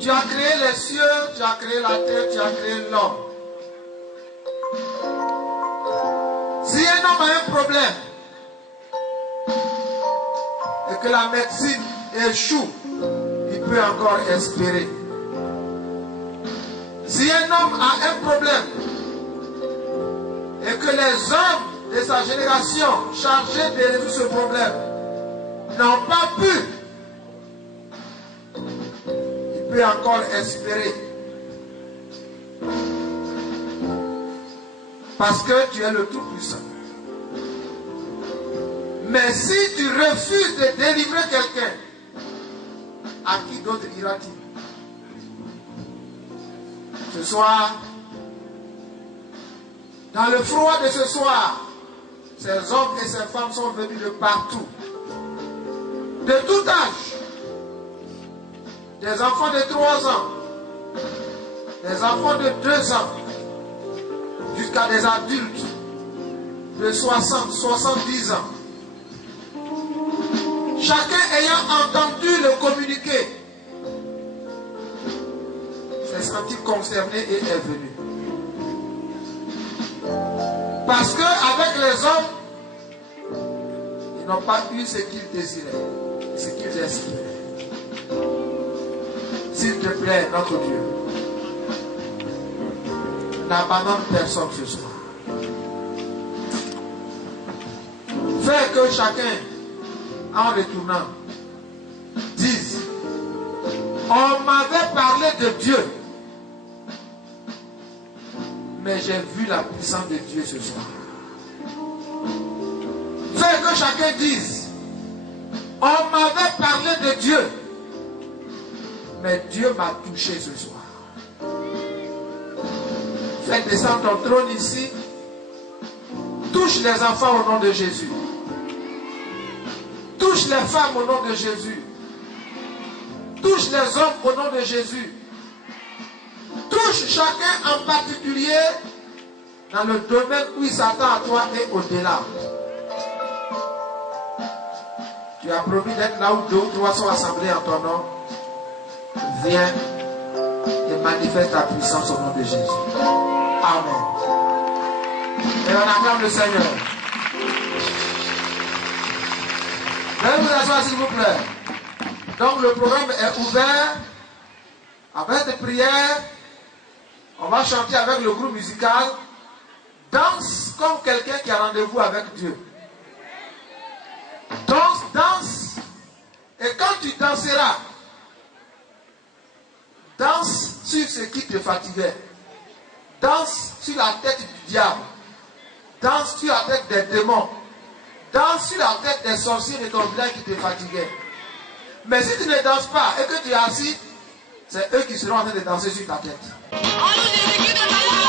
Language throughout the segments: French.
Tu as créé les cieux, tu as créé la terre, tu as créé l'homme. Si un homme a un problème et que la médecine échoue, il peut encore espérer. Si un homme a un problème et que les hommes de sa génération chargés de résoudre ce problème n'ont pas pu, il peut encore espérer. Parce que tu es le Tout-Puissant. Mais si tu refuses de délivrer quelqu'un, à qui d'autre ira-t-il? Ce soir, dans le froid de ce soir, ces hommes et ces femmes sont venus de partout, de tout âge, des enfants de 3 ans, des enfants de 2 ans, jusqu'à des adultes de 60, 70 ans. Chacun ayant entendu le communiqué, s'est senti concerné et est venu. Parce qu'avec les hommes, ils n'ont pas eu ce qu'ils désiraient, ce qu'ils espéraient. S'il te plaît, notre Dieu, n'abandonne personne ce soir. Fais que chacun, en retournant, dise: on m'avait parlé de Dieu, mais j'ai vu la puissance de Dieu ce soir. Fais que chacun dise: on m'avait parlé de Dieu, mais Dieu m'a touché ce soir. Fais descendre ton trône ici. Touche les enfants au nom de Jésus. Touche les femmes au nom de Jésus. Touche les hommes au nom de Jésus. Touche chacun en particulier dans le domaine où il s'attend à toi et au-delà. Tu as promis d'être là où 2 ou 3 sont assemblés en ton nom. Viens et manifeste ta puissance au nom de Jésus. Amen. Et on acclame le Seigneur. Veuillez vous asseoir s'il vous plaît. Donc le programme est ouvert. Après des prières, on va chanter avec le groupe musical. Danse comme quelqu'un qui a rendez-vous avec Dieu. Danse. Et quand tu danseras, danse sur ce qui te fatiguait. Danse sur la tête du diable. Danse sur la tête des démons. Danse sur la tête des sorciers de ton village qui te fatiguaient. Mais si tu ne danses pas et que tu es assis, c'est eux qui seront en train de danser sur ta tête. Personne ne peut dire non.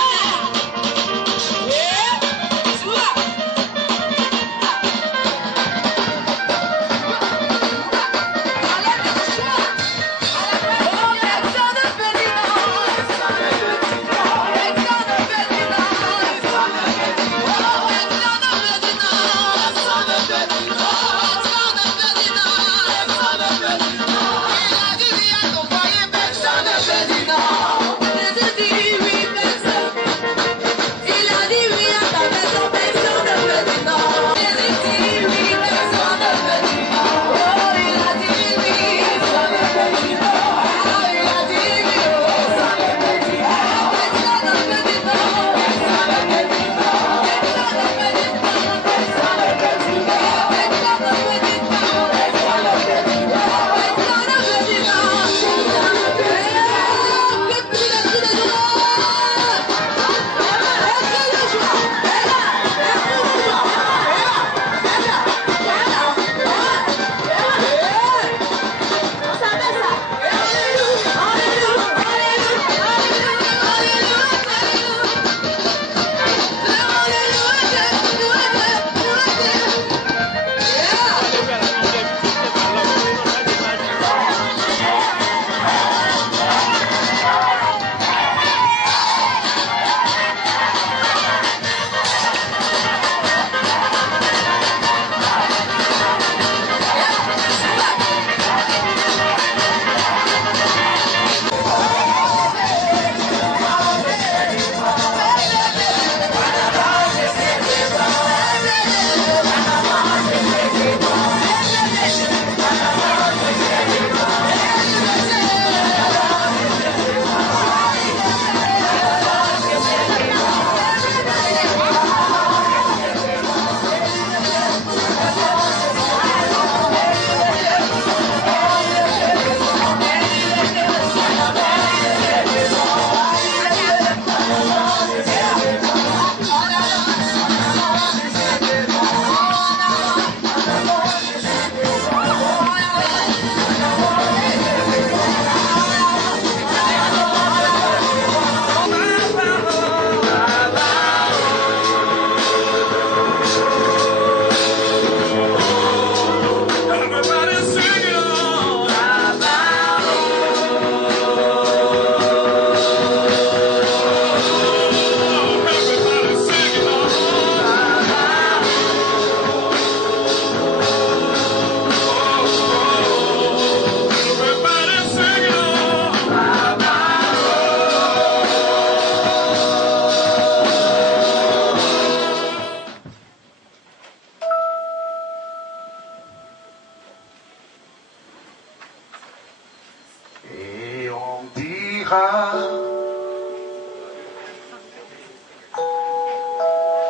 dira,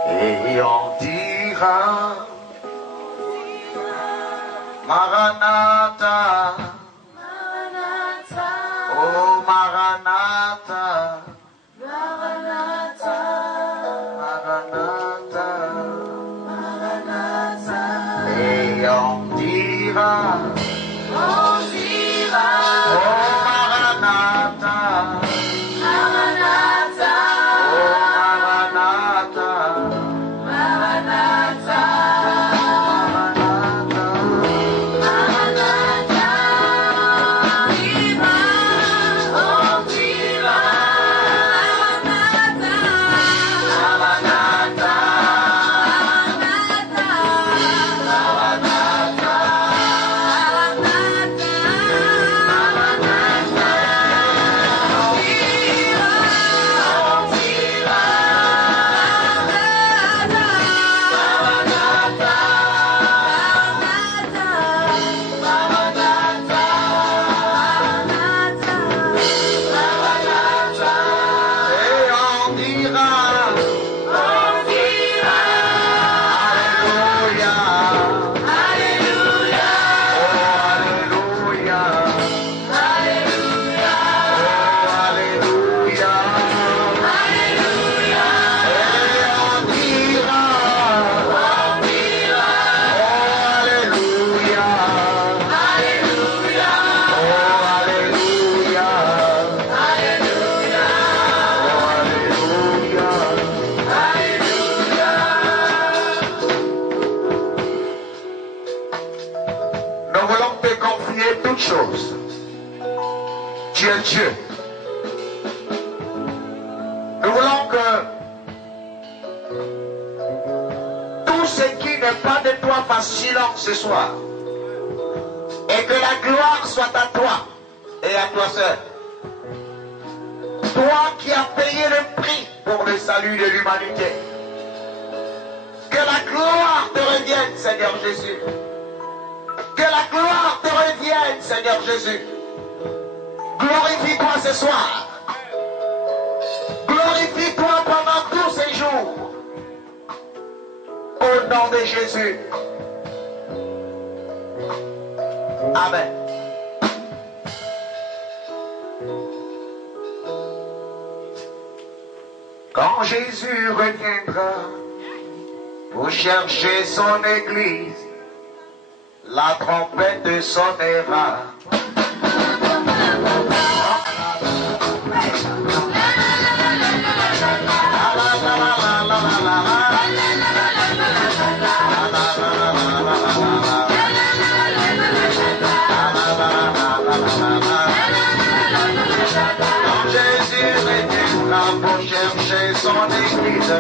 et on dira, Maranatha, oh Maranatha, Maranatha, et on dira, oh Maranatha, Maranatha, oh Maranatha, chose. Tu es Dieu. Nous voulons que tout ce qui n'est pas de toi fasse silence ce soir. Et que la gloire soit à toi et à toi seul. Toi qui as payé le prix pour le salut de l'humanité. Que la gloire te revienne, Seigneur Jésus. Que la gloire te revienne, Seigneur Jésus. Glorifie-toi ce soir. Glorifie-toi pendant tous ces jours. Au nom de Jésus. Amen. Quand Jésus reviendra pour chercher son église, la trompette sonnera. Quand Jésus reviendra pour chercher son église,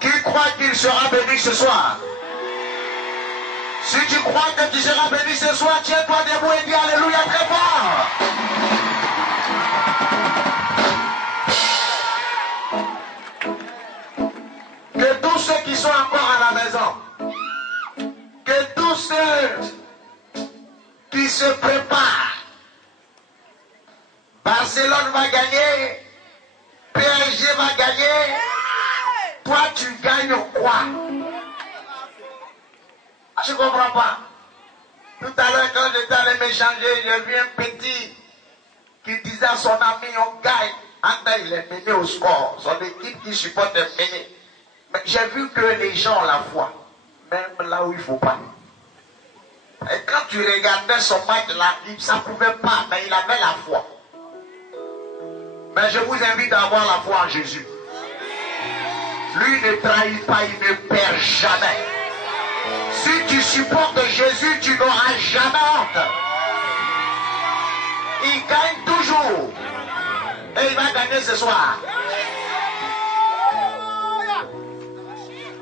qui croit qu'il sera béni ce soir? Si tu crois que tu seras béni ce soir, tiens-toi debout et dis Alléluia très fort. Que tous ceux qui sont encore à la maison, que tous ceux qui se préparent, Barcelone va gagner, PSG va gagner, toi tu gagnes quoi? Je ne comprends pas. Tout à l'heure quand j'étais allé m'échanger, j'ai vu un petit qui disait à son ami on gagne. Anda il est mené au score, son équipe qui supporte est menée. Mais j'ai vu que les gens ont la foi, même là où il ne faut pas. Et quand tu regardais son match là, ça ne pouvait pas, mais il avait la foi. Mais je vous invite à avoir la foi en Jésus. Lui ne trahit pas, il ne perd jamais. Si tu supportes Jésus, tu n'auras jamais honte. Il gagne toujours. Et il va gagner ce soir.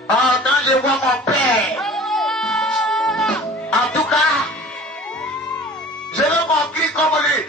Oh, quand je vois mon père, en tout cas, je veux mon cri comme lui.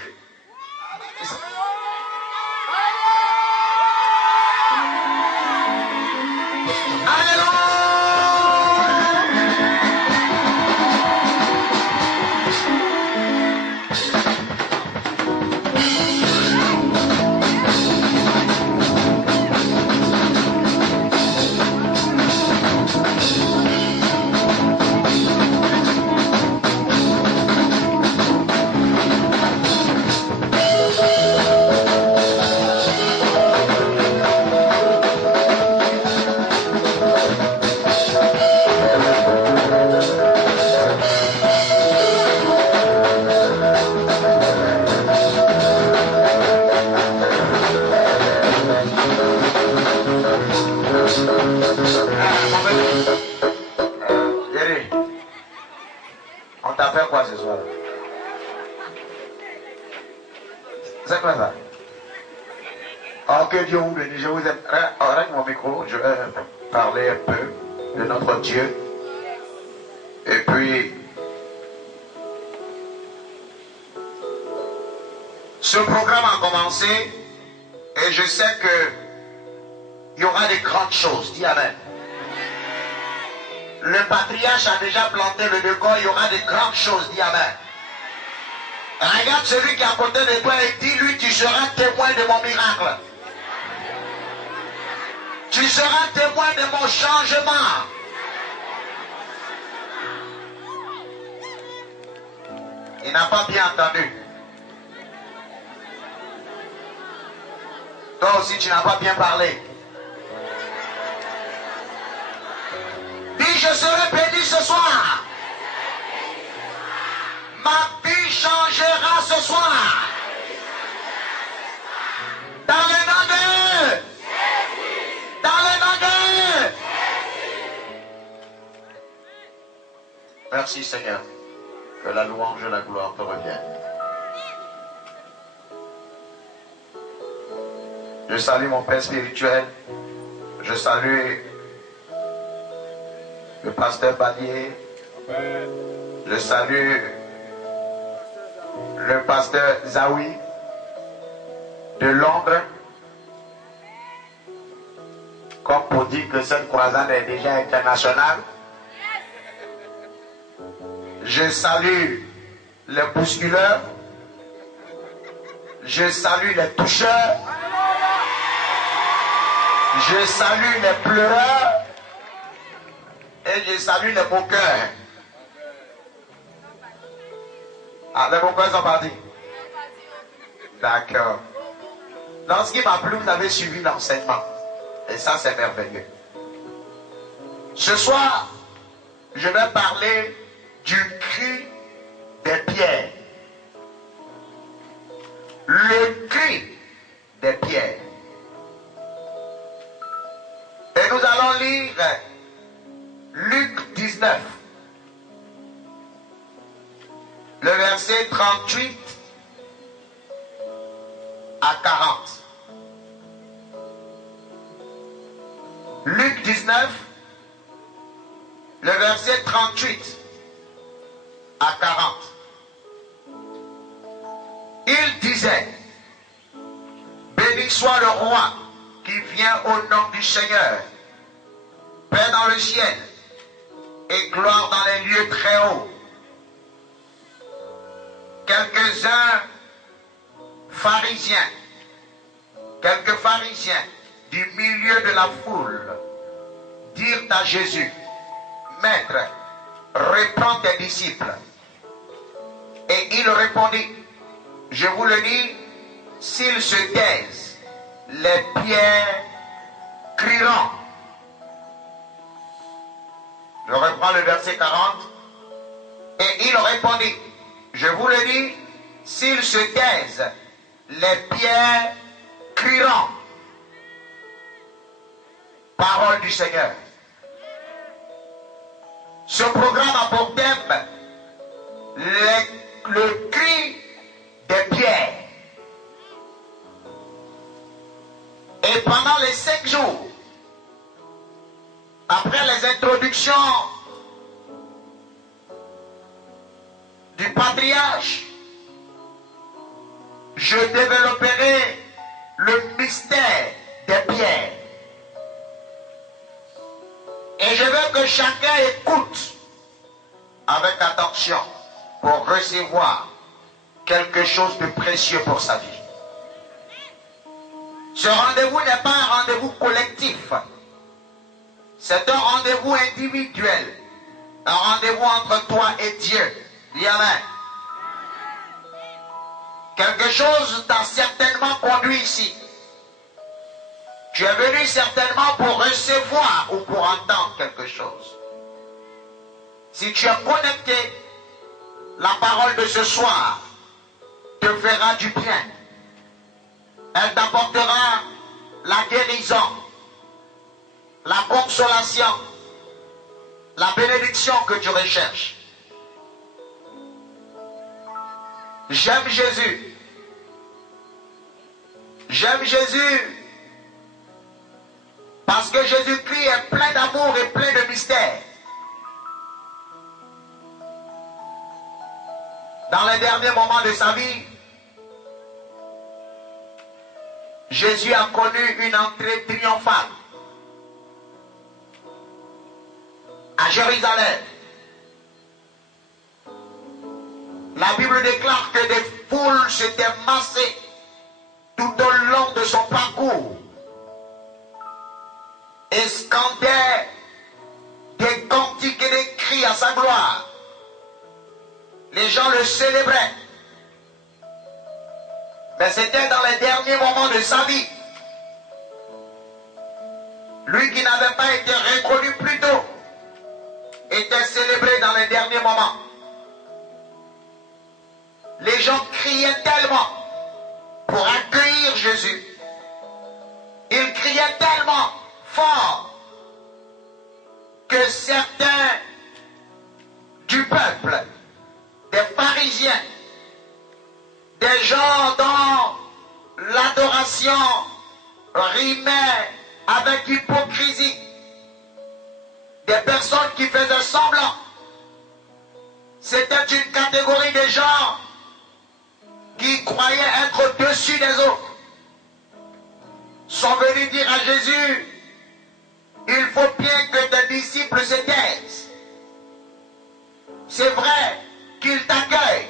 On t'a fait quoi ce soir? C'est quoi ça? Oh, que Dieu vous bénisse, je vous aime. Avec mon micro, je vais parler un peu de notre Dieu. Et puis, ce programme a commencé et je sais que il y aura des grandes choses. Dis Amen. Le patriarche a déjà planté le décor, il y aura des grandes choses. Dis Amen. Regarde celui qui est à côté de toi et dis-lui, tu seras témoin de mon miracle. Tu seras témoin de mon changement. Il n'a pas bien entendu. Toi aussi, tu n'as pas bien parlé. Dis, je serai béni ce soir. Ma vie changera ce soir. Dans le nom de... Dans le nom de... Merci Seigneur. Que la louange et la gloire te reviennent. Je salue mon Père spirituel. Je salue le pasteur Balier. Je salue le pasteur Zawi de Londres. Comme pour dire que cette croisade est déjà internationale. Je salue les bousculeurs. Je salue les toucheurs. Je salue les pleureurs. Et je salue les moqueurs. Ah, les moqueurs sont partis. D'accord. Dans ce qui m'a plu, vous avez suivi l'enseignement. Et ça, c'est merveilleux. Ce soir, je vais parler du cri des pierres. Le cri des pierres. Et nous allons lire Luc 19, le verset 38 à 40. Luc 19, le verset 38 à 40. Il disait, béni soit le roi qui vient au nom du Seigneur, paix dans le ciel et gloire dans les lieux très hauts. Quelques-uns pharisiens, quelques pharisiens du milieu de la foule dirent à Jésus, Maître, reprends tes disciples. Et il répondit, je vous le dis, s'ils se taisent, les pierres crieront. Je reprends le verset 40. Et il répondit, je vous le dis, s'ils se taisent, les pierres crieront. Parole du Seigneur. Ce programme a pour thème le cri des pierres. Et pendant les 5 jours, après les l'introduction du patriarche, je développerai le mystère des pierres. Et je veux que chacun écoute avec attention pour recevoir quelque chose de précieux pour sa vie. Ce rendez-vous n'est pas un rendez-vous collectif. C'est un rendez-vous individuel. Un rendez-vous entre toi et Dieu. Dis amen. Quelque chose t'a certainement conduit ici. Tu es venu certainement pour recevoir ou pour entendre quelque chose. Si tu es connecté, la parole de ce soir te fera du bien. Elle t'apportera la guérison, la consolation, la bénédiction que tu recherches. J'aime Jésus. J'aime Jésus parce que Jésus-Christ est plein d'amour et plein de mystère. Dans les derniers moments de sa vie, Jésus a connu une entrée triomphale à Jérusalem. La Bible déclare que des foules s'étaient massées tout au long de son parcours et scandaient des cantiques et des cris à sa gloire. Les gens le célébraient. Mais c'était dans les derniers moments de sa vie. Lui qui n'avait pas été reconnu plus tôt était célébré dans les derniers moments. Les gens criaient tellement pour accueillir Jésus. Ils criaient tellement fort que certains du peuple, des pharisiens, des gens dont l'adoration rimait avec hypocrisie, des personnes qui faisaient semblant, c'était une catégorie de gens qui croyaient être au-dessus des autres, sont venus dire à Jésus, il faut bien que tes disciples se taisent. C'est vrai qu'ils t'accueillent.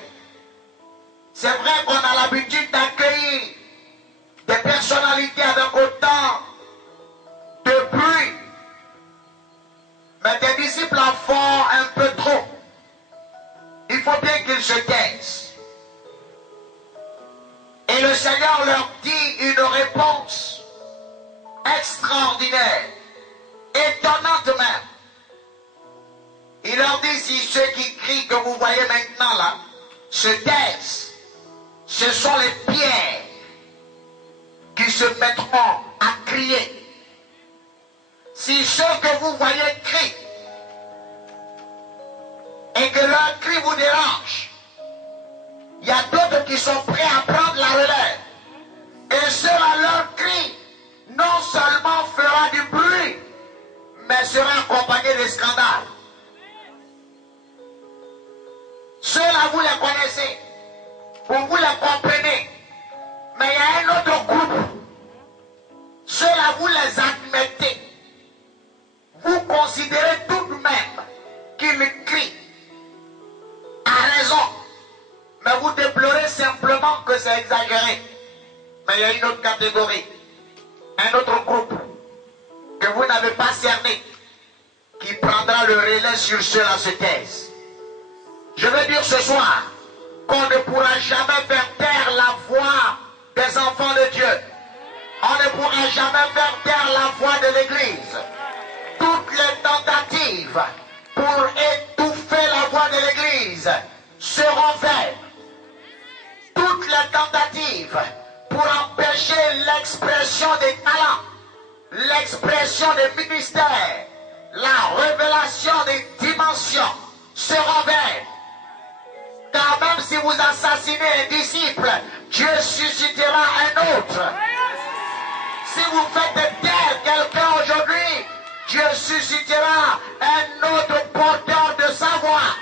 C'est vrai qu'on a l'habitude d'accueillir des personnalités avec autant de bruit. Mais tes disciples en font un peu trop. Il faut bien qu'ils se taisent. Et le Seigneur leur dit une réponse extraordinaire, étonnante même. Il leur dit, si ceux qui crient que vous voyez maintenant là se taisent, ce sont les pierres qui se mettront à crier. Si ceux que vous voyez crient et que leur cri vous dérange, il y a d'autres qui sont prêts à prendre la relève. Et cela leur cri non seulement fera du bruit, mais sera accompagné de scandales. Ceux-là, vous les connaissez, vous les comprenez, mais il y a un autre groupe. Ceux-là, vous les admettez. Vous considérez tout de même qu'ils crient à raison, mais vous déplorez simplement que c'est exagéré. Mais il y a une autre catégorie, un autre groupe que vous n'avez pas cerné, qui prendra le relais sur ceux-là se taisent. Je veux dire ce soir qu'on ne pourra jamais faire taire la voix des enfants de Dieu. On ne pourra jamais faire taire la voix de l'Église. Toutes les tentatives pour étouffer la voix de l'Église seront vaines. Toutes les tentatives pour empêcher l'expression des talents, l'expression des ministères, la révélation des dimensions seront vaines. Car même si vous assassinez un disciple, Dieu suscitera un autre. Si vous faites taire quelqu'un aujourd'hui, Dieu suscitera un autre porteur de sa voix.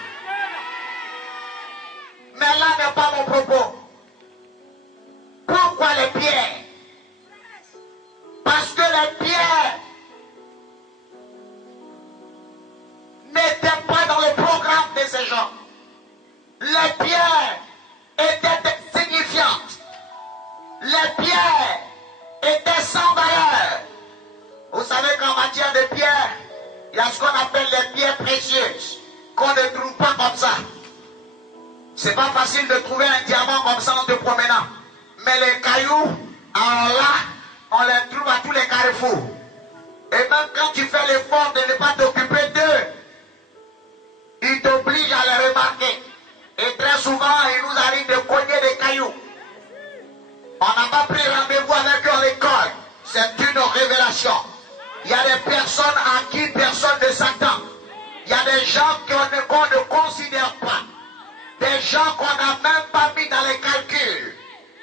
Mais là n'est pas mon propos. Pourquoi les pierres? Parce que les pierres n'étaient pas dans le programme de ces gens. Les pierres étaient signifiantes. Les pierres étaient sans valeur. Vous savez qu'en matière de pierres, il y a ce qu'on appelle les pierres précieuses, qu'on ne trouve pas comme ça. C'est pas facile de trouver un diamant comme ça en te promenant. Mais les cailloux, alors là, on les trouve à tous les carrefours. Et même quand tu fais l'effort de ne pas t'occuper d'eux, ils t'obligent à les remarquer. Et très souvent, il nous arrive de cogner des cailloux. On n'a pas pris rendez-vous avec eux à l'école. C'est une révélation. Il y a des personnes à qui personne ne s'attend. Il y a des gens qu'on ne considère pas. Des gens qu'on n'a même pas mis dans les calculs.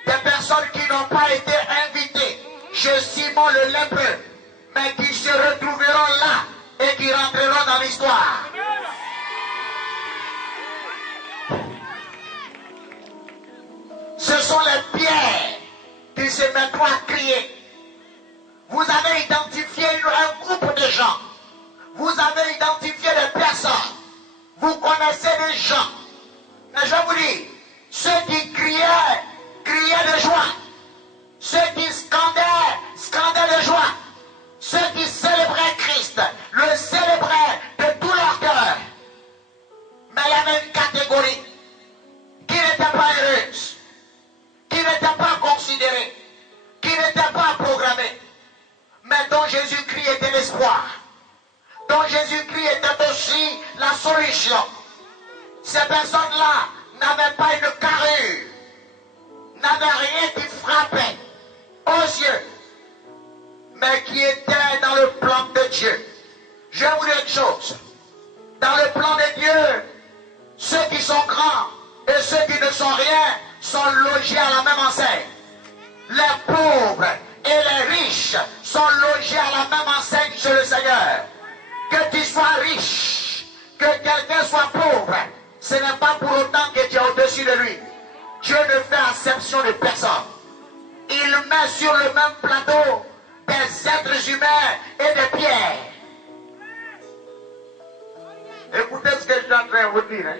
Des personnes qui n'ont pas été invitées chez Simon le lépreux, mais qui se retrouveront là et qui rentreront dans l'histoire. Ce sont les pierres qui se mettront à crier. Vous avez identifié un groupe de gens. Vous avez identifié des personnes. Vous connaissez des gens. Mais je vous dis, ceux qui criaient, criaient de joie. Ceux qui scandaient, scandaient de joie. Ceux qui célébraient Christ, le célébraient de tout leur cœur. Mais il y avait une catégorie qui n'était pas heureuse, qui n'était pas considérée, qui n'était pas programmée, mais dont Jésus-Christ était l'espoir, dont Jésus-Christ était aussi la solution. Ces personnes-là n'avaient pas une carrure, n'avaient rien qui frappait aux yeux, mais qui étaient dans le plan de Dieu. Je vais vous dire une chose. Dans le plan de Dieu, ceux qui sont grands et ceux qui ne sont rien sont logés à la même enseigne. Les pauvres et les riches sont logés à la même enseigne chez le Seigneur. Que tu sois riche, que quelqu'un soit pauvre, ce n'est pas pour autant que tu es au-dessus de lui. Dieu ne fait acception de personne. Il met sur le même plateau des êtres humains et des pierres. Écoutez ce que je suis en train de vous dire.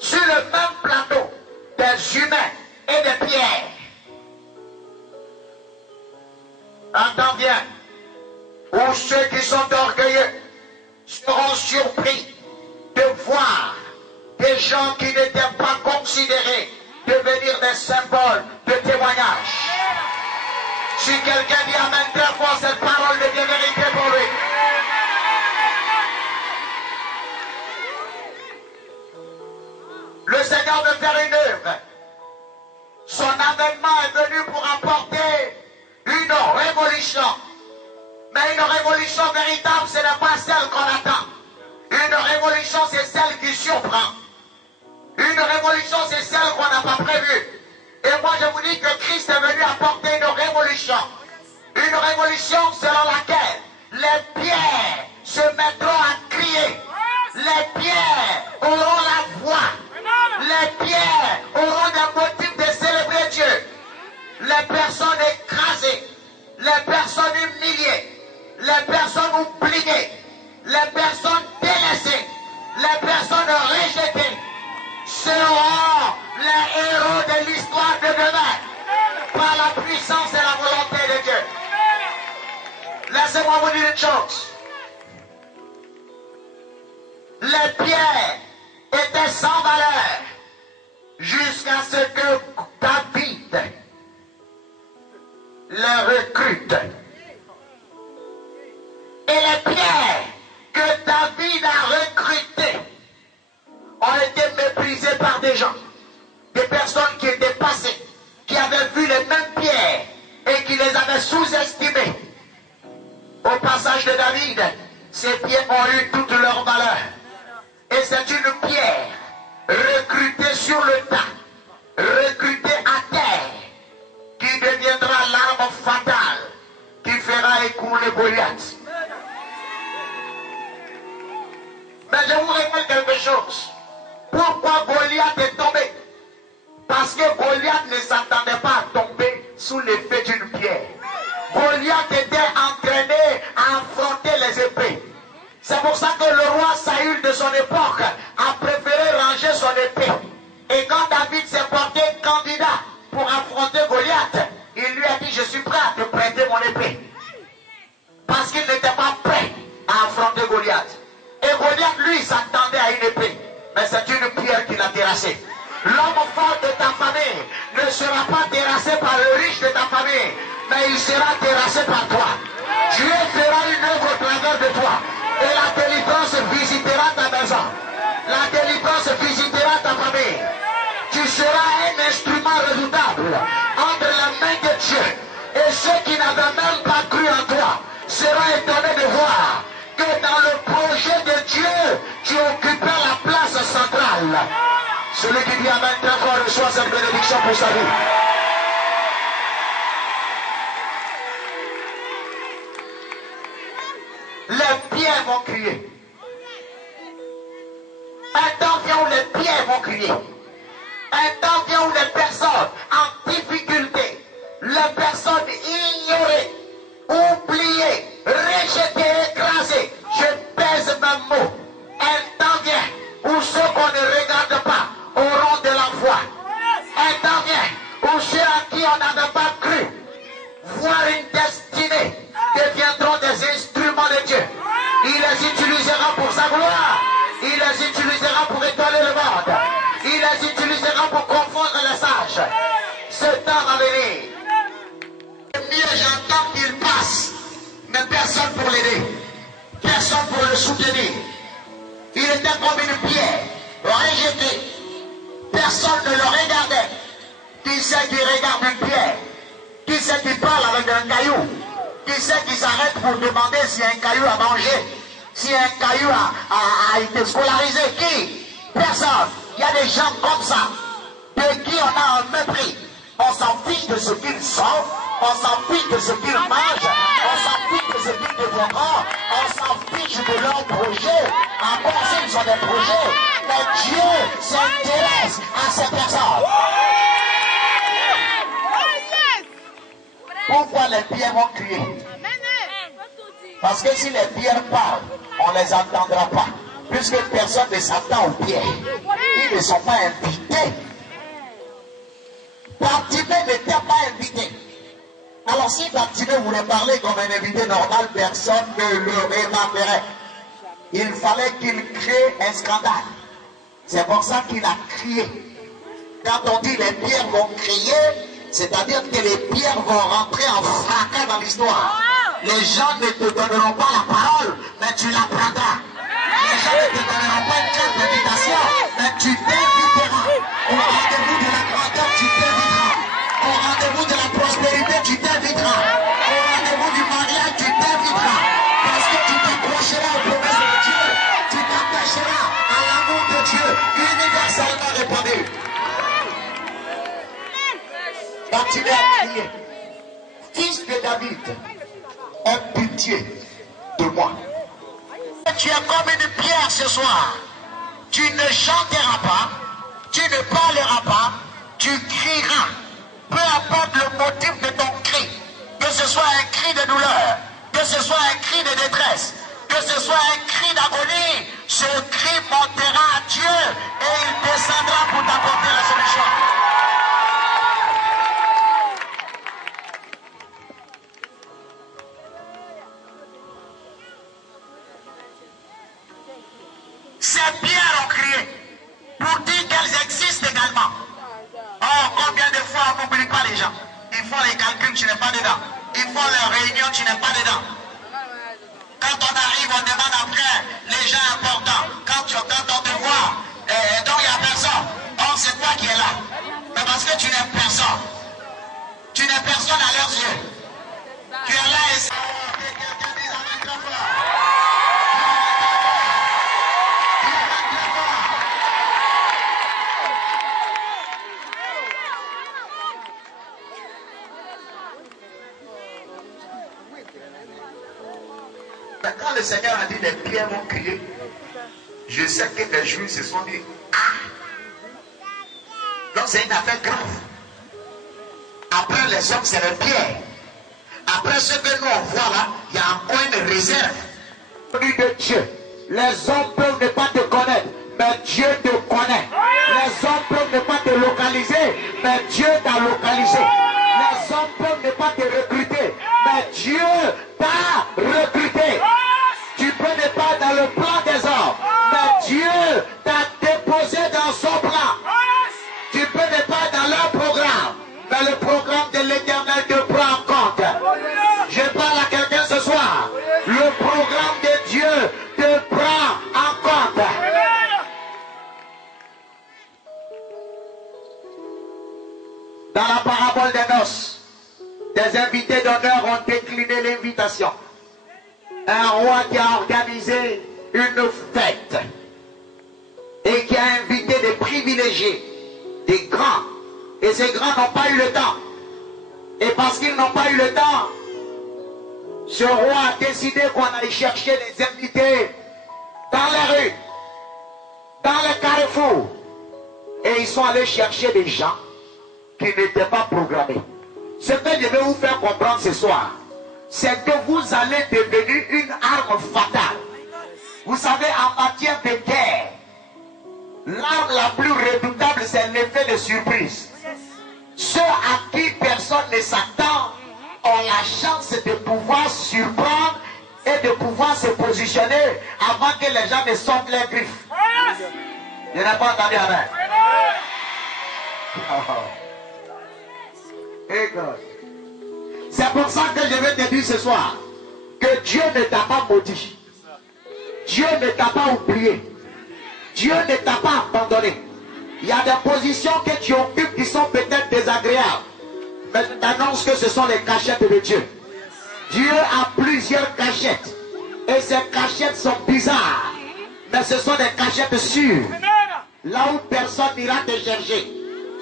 Sur le même plateau des humains et des pierres. Entends bien. Ou ceux qui sont orgueilleux seront surpris de voir des gens qui n'étaient pas considérés devenir des symboles de témoignage. Si quelqu'un dit amen très fort, cette parole devient vérité pour lui. Le Seigneur veut faire une œuvre. Son avènement est venu pour apporter une révolution. Mais une révolution véritable, ce n'est pas celle qu'on attend. Une révolution, c'est celle qui surprend. Une révolution, c'est celle qu'on n'a pas prévue. Et moi, je vous dis que Christ est venu apporter une révolution. Une révolution selon laquelle les pierres se mettront à crier. Les pierres auront la voix. Les pierres auront des motifs de célébrer Dieu. Les personnes écrasées, les personnes humiliées, les personnes oubliées, les personnes délaissées, les personnes rejetées seront les héros de l'histoire de demain par la puissance et la volonté de Dieu. Laissez-moi vous dire une chose. Les pierres étaient sans valeur jusqu'à ce que David les recrute. Et les pierres que David a recrutées ont été méprisées par des gens, des personnes qui étaient passées, qui avaient vu les mêmes pierres et qui les avaient sous-estimées. Au passage de David, ces pierres ont eu toute leur valeur. Et c'est une pierre recrutée sur le tas, recrutée à terre, qui deviendra l'arme fatale qui fera écrouler Goliath. quelque chose. Pourquoi Goliath est tombé? Parce que Goliath ne s'attendait pas à tomber sous l'effet d'une pierre. Goliath était entraîné à affronter les épées. C'est pour ça que le roi Saül de son époque a préféré ranger son épée. Et quand David s'est porté candidat pour affronter Goliath, il lui a dit, je suis prêt à te prêter mon épée. Parce qu'il n'était pas prêt à affronter Goliath. Et Goliath, lui, s'attendait à une épée. Mais c'est une pierre qui l'a terrassé. L'homme fort de ta famille ne sera pas terrassé par le riche de ta famille, mais il sera terrassé par toi. Dieu fera une œuvre au travers de toi. Et la délivrance visitera ta maison. La délivrance visitera ta famille. Tu seras un instrument redoutable entre les mains de Dieu. Et ceux qui n'avaient même pas cru en toi seront étonnés de voir que dans le projet de Dieu, tu occupais la place centrale. Celui qui dit amen très fort reçoit cette bénédiction pour sa vie. Les pierres vont crier. Un temps vient où les pierres vont crier. Un temps vient où les personnes en difficulté, les personnes ignorées, oubliées, rejetées, écrasées, je pèse mes mots. Un temps vient où ceux qu'on ne regarde pas auront de la foi. Un temps vient où ceux à qui on n'avait pas cru voir une destinée deviendront des instruments de Dieu. Il les utilisera pour sa gloire. Il les utilisera pour étoiler le monde. Il les utilisera pour confondre les sages. Ce temps va venir. Le mieux, j'entends qu'il passe, mais personne pour l'aider. Personne pour le soutenir. Il était comme une pierre rejetée. Personne ne le regardait. Qui c'est qui regarde une pierre? Qui c'est qui parle avec un caillou? Qui c'est qui s'arrête pour demander si un caillou a mangé? Si un caillou a été scolarisé? Qui? Personne. Il y a des gens comme ça, de qui on a un mépris. On s'en fiche de ce qu'ils sont, on s'en fiche de ce qu'ils mangent, on s'en fiche de ce qu'ils deviendront, on s'en fiche de leurs projets, encore s'ils ont des projets. Mais Dieu s'intéresse à ces personnes. Pourquoi les pierres vont crier? Parce que si les pierres parlent, on ne les entendra pas. Puisque personne ne s'attend aux pierres. Ils ne sont pas invités. Bartimée n'était pas invité. Alors si Bartimée voulait parler comme un invité normal, personne ne le remarquerait. Il fallait qu'il crée un scandale. C'est pour ça qu'il a crié. Quand on dit les pierres vont crier, c'est-à-dire que les pierres vont rentrer en fracas dans l'histoire. Les gens ne te donneront pas la parole, mais tu l'apprendras. Les gens ne te donneront pas une carte d'invitation, mais tu t'inviteras. Au rendez-vous de la grandeur, tu t'inviteras. Au rendez-vous de la prospérité, tu t'inviteras. Au rendez-vous du mariage, tu t'inviteras. Parce que tu t'accrocheras aux promesses de Dieu. Tu t'attacheras à l'amour de Dieu, universellement répandu. Quand tu l'as crié, fils de David, aie pitié de moi. Tu es comme une pierre ce soir. Tu ne chanteras pas, tu ne parleras pas, tu crieras. Peu importe le motif de ton cri, que ce soit un cri de douleur, que ce soit un cri de détresse, que ce soit un cri d'agonie, ce cri montera à Dieu et il descendra pour t'apporter la solution. Ces pierres ont crié pour dire qu'elles existent également. Or, combien de fois on n'oublie pas les gens? Ils font les calculs, tu n'es pas dedans. Ils font leurs réunions, tu n'es pas dedans. Quand on arrive, on demande après les gens importants. Quand on te voit, donc il n'y a personne. Or, c'est toi qui es là. Mais parce que tu n'es personne. Tu n'es personne à leurs yeux. Tu es là et c'est... Quand le Seigneur a dit les pierres vont crier, Je sais que les juifs se sont dit, ah, donc c'est une affaire grave. Après les hommes, c'est les pierres. Après ce que nous on voit là, il y a encore une réserve. De Dieu. Les hommes peuvent ne pas te connaître, mais Dieu te connaît. Les hommes peuvent ne pas te localiser, mais Dieu t'a localisé. Les hommes peuvent ne pas te recruter, mais Dieu t'a recruté. Tu peux ne pas dans le plan des hommes, mais Dieu t'a déposé dans son plan. Tu peux ne pas dans leur programme, mais le programme de l'Éternel te prend en compte. Je parle à quelqu'un ce soir. Le programme de Dieu te prend en compte. Dans la parabole des noces, des invités d'honneur ont décliné l'invitation. Un roi qui a organisé une fête et qui a invité des privilégiés, des grands. Et ces grands n'ont pas eu le temps. Et parce qu'ils n'ont pas eu le temps, ce roi a décidé qu'on aille chercher les invités dans les rues, dans les carrefours. Et ils sont allés chercher des gens qui n'étaient pas programmés. Ce que je vais vous faire comprendre ce soir, c'est que vous allez devenir une arme fatale. Vous savez, en matière de guerre, l'arme la plus redoutable, c'est l'effet de surprise. Ceux à qui personne ne s'attend ont la chance de pouvoir surprendre et de pouvoir se positionner avant que les gens ne sortent les griffes. Je n'ai pas entendu amen. C'est pour ça que je vais te dire ce soir que Dieu ne t'a pas maudit. Dieu ne t'a pas oublié. Dieu ne t'a pas abandonné. Il y a des positions que tu occupes qui sont peut-être désagréables. Mais je t'annonce que ce sont les cachettes de Dieu. Dieu a plusieurs cachettes. Et ces cachettes sont bizarres. Mais ce sont des cachettes sûres. Là où personne n'ira te chercher.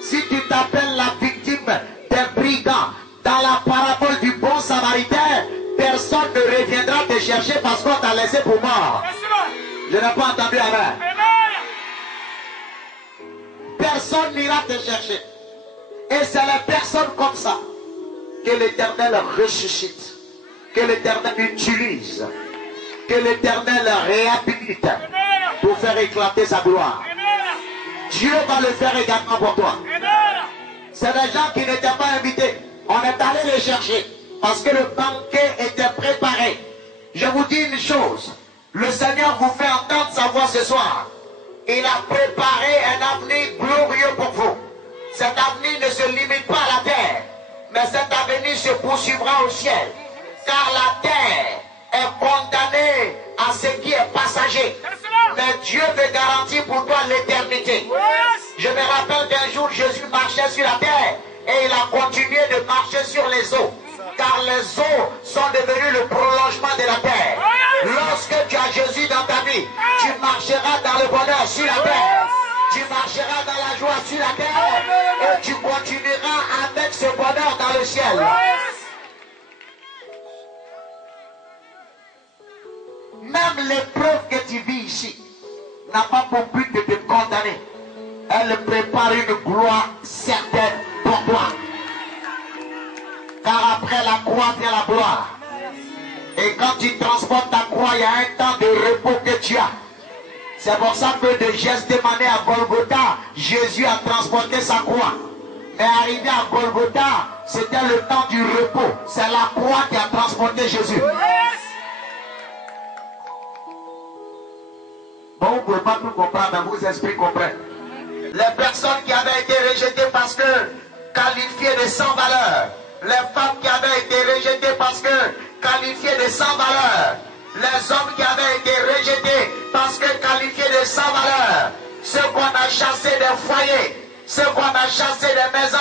Si tu t'appelles la victime des brigands, dans la parabole du bon samaritain, personne ne reviendra te chercher parce qu'on t'a laissé pour mort. Je n'ai pas entendu amen. Personne n'ira te chercher. Et c'est les personnes comme ça que l'Éternel ressuscite, que l'Éternel utilise, que l'Éternel réhabilite pour faire éclater sa gloire. Dieu va le faire également pour toi. C'est des gens qui n'étaient pas invités. On est allé les chercher parce que le banquet était préparé. Je vous dis une chose, le Seigneur vous fait entendre sa voix ce soir. Il a préparé un avenir glorieux pour vous. Cet avenir ne se limite pas à la terre, mais cet avenir se poursuivra au ciel. Car la terre est condamnée à ce qui est passager. Mais Dieu veut garantir pour toi l'éternité. Je me rappelle qu'un jour Jésus marchait sur la terre et il a continué de marcher sur les eaux. Car les eaux sont devenues le prolongement de la terre. Lorsque tu as Jésus dans ta vie, tu marcheras dans le bonheur sur la terre. Tu marcheras dans la joie sur la terre. Et tu continueras avec ce bonheur dans le ciel. Même l'épreuve que tu vis ici n'a pas pour but de te condamner. Elle prépare une gloire certaine pour toi. Car après la croix vient la gloire. Et quand tu transportes ta croix, il y a un temps de repos que tu as. C'est pour ça que de Gethsémani à Golgotha, Jésus a transporté sa croix. Mais arrivé à Golgotha, c'était le temps du repos. C'est la croix qui a transporté Jésus. Bon, vous ne pouvez pas tout comprendre, mais vos esprits comprennent. Les personnes qui avaient été rejetées parce que qualifiées de sans valeur. Les femmes qui avaient été rejetées parce que qualifiées de sans valeur. Les hommes qui avaient été rejetés parce que qualifiés de sans valeur. Ceux qu'on a chassés des foyers. Ceux qu'on a chassés des maisons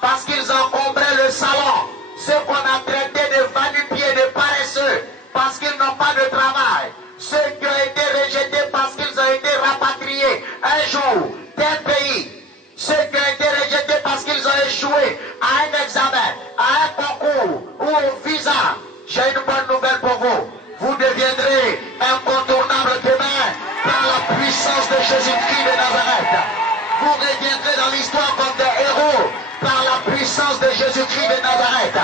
parce qu'ils encombraient le salon. Ceux qu'on a traités de va-nu-pieds, de paresseux parce qu'ils n'ont pas de travail. Ceux qui ont été rejetés parce qu'ils ont été rapatriés un jour d'un pays. Ceux qui ont été rejetés parce qu'ils ont échoué à un examen, à un concours ou au visa. J'ai une bonne nouvelle pour vous. Vous deviendrez incontournable demain par la puissance Jésus-Christ de Nazareth. Vous reviendrez dans l'histoire comme des héros par la puissance de Jésus-Christ de Nazareth.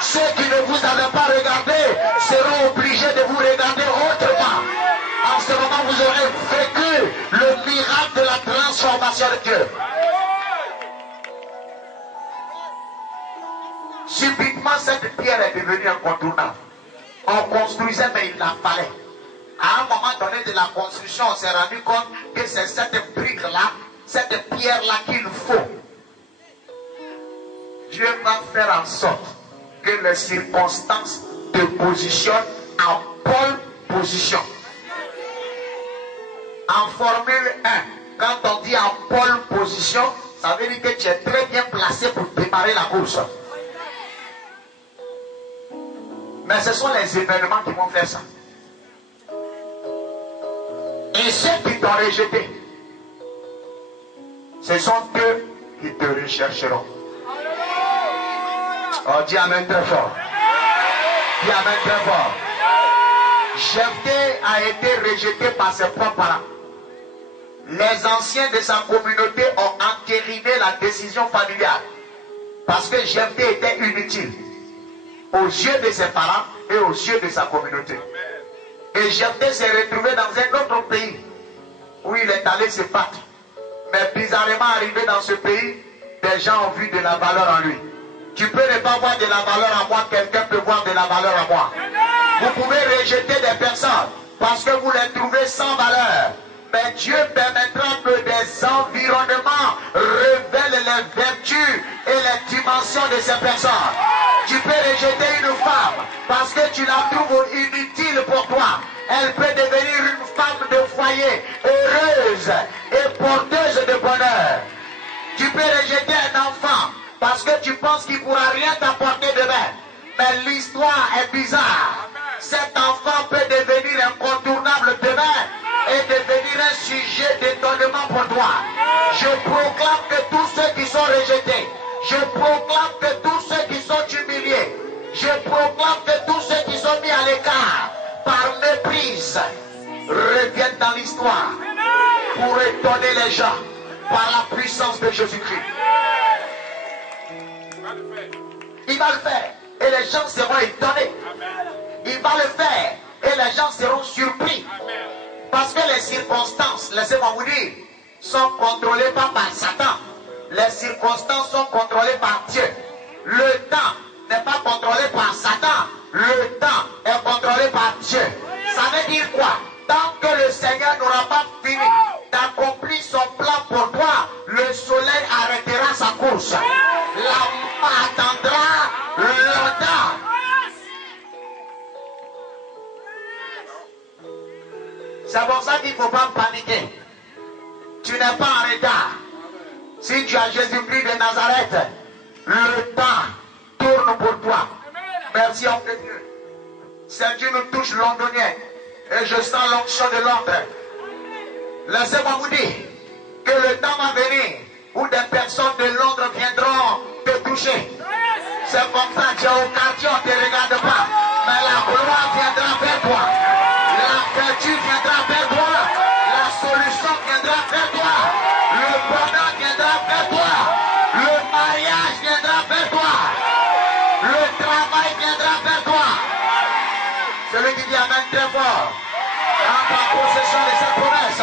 Ceux qui ne vous avaient pas regardé seront obligés de vous regarder autrement. En ce moment, vous aurez vécu le miracle de la transformation de Dieu. Subitement, cette pierre est devenue incontournable. On construisait, mais il la fallait. À un moment donné de la construction, on s'est rendu compte que c'est cette brique-là, cette pierre-là qu'il faut. Dieu va faire en sorte que les circonstances te positionnent en pole position. En Formule 1, quand on dit en pole position, ça veut dire que tu es très bien placé pour démarrer la course. Mais ce sont les événements qui vont faire ça. Et ceux qui t'ont rejeté, ce sont eux qui te rechercheront. Oh, dis amen très fort. Dis amen très fort. Jephthé a été rejeté par ses propres parents. Les anciens de sa communauté ont entériné la décision familiale. Parce que Jephthé était inutile aux yeux de ses parents et aux yeux de sa communauté. Et Jephthé s'est retrouvé dans un autre pays où il est allé se battre. Mais bizarrement arrivé dans ce pays, des gens ont vu de la valeur en lui. Tu peux ne pas voir de la valeur en moi, quelqu'un peut voir de la valeur en moi. Vous pouvez rejeter des personnes parce que vous les trouvez sans valeur. Mais Dieu permettra que des environnements révèlent les vertus et les dimensions de ces personnes. Tu peux rejeter une femme parce que tu la trouves inutile pour toi. Elle peut devenir une femme de foyer, heureuse et porteuse de bonheur. Tu peux rejeter un enfant parce que tu penses qu'il ne pourra rien t'apporter demain. Mais l'histoire est bizarre. Cet enfant peut devenir incontournable demain et devenir un sujet d'étonnement pour toi. Je proclame que tous ceux qui sont rejetés, je proclame que tous ceux qui sont humiliés, je proclame que tous ceux qui sont mis à l'écart par méprise reviennent dans l'histoire pour étonner les gens par la puissance de Jésus-Christ. Il va le faire et les gens seront étonnés. Il va le faire et les gens seront surpris. Parce que les circonstances, laissez-moi vous dire, sont contrôlées pas par Satan. Les circonstances sont contrôlées par Dieu. Le temps n'est pas contrôlé par Satan. Le temps est contrôlé par Dieu. Ça veut dire quoi? Tant que le Seigneur n'aura pas fini d'accomplir son plan pour toi, le soleil arrêtera sa course. La attendra longtemps. C'est pour ça qu'il ne faut pas paniquer. Tu n'es pas en retard. Si tu as Jésus-Christ de Nazareth, le temps tourne pour toi. Merci homme de Dieu. C'est Dieu nous touche londonien. Et je sens l'onction de Londres. Laissez-moi vous dire que le temps va venir où des personnes de Londres viendront te toucher. C'est comme ça, tu es au quartier, on ne te regarde pas. Mais la gloire viendra vers toi. La vertu viendra vers toi. La solution viendra vers toi. Le bonheur viendra vers toi. Le mariage viendra vers toi. Le travail viendra vers toi. Celui qui dit amen très fort. Entre en possession de cette promesse.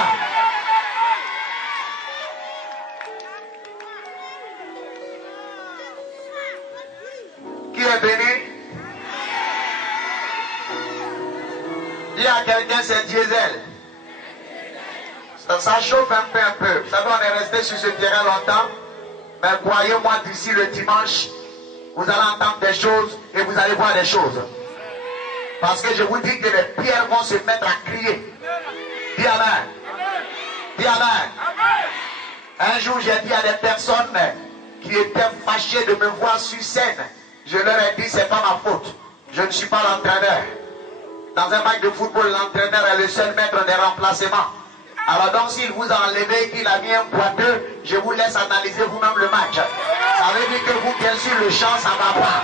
Qui est béni? Dis à quelqu'un, c'est diesel. Ça chauffe un peu. Vous savez, on est resté sur ce terrain longtemps. Mais croyez-moi, d'ici le dimanche, vous allez entendre des choses et vous allez voir des choses. Parce que je vous dis que les pierres vont se mettre à crier. Dis amen. Dis amen. Un jour, j'ai dit à des personnes qui étaient fâchées de me voir sur scène, je leur ai dit, c'est pas ma faute. Je ne suis pas l'entraîneur. Dans un match de football, l'entraîneur est le seul maître des remplacements. Alors donc, s'il vous a enlevé et qu'il a mis un boiteux, je vous laisse analyser vous-même le match. Ça veut dire que vous, bien sûr, le champ, ça va pas.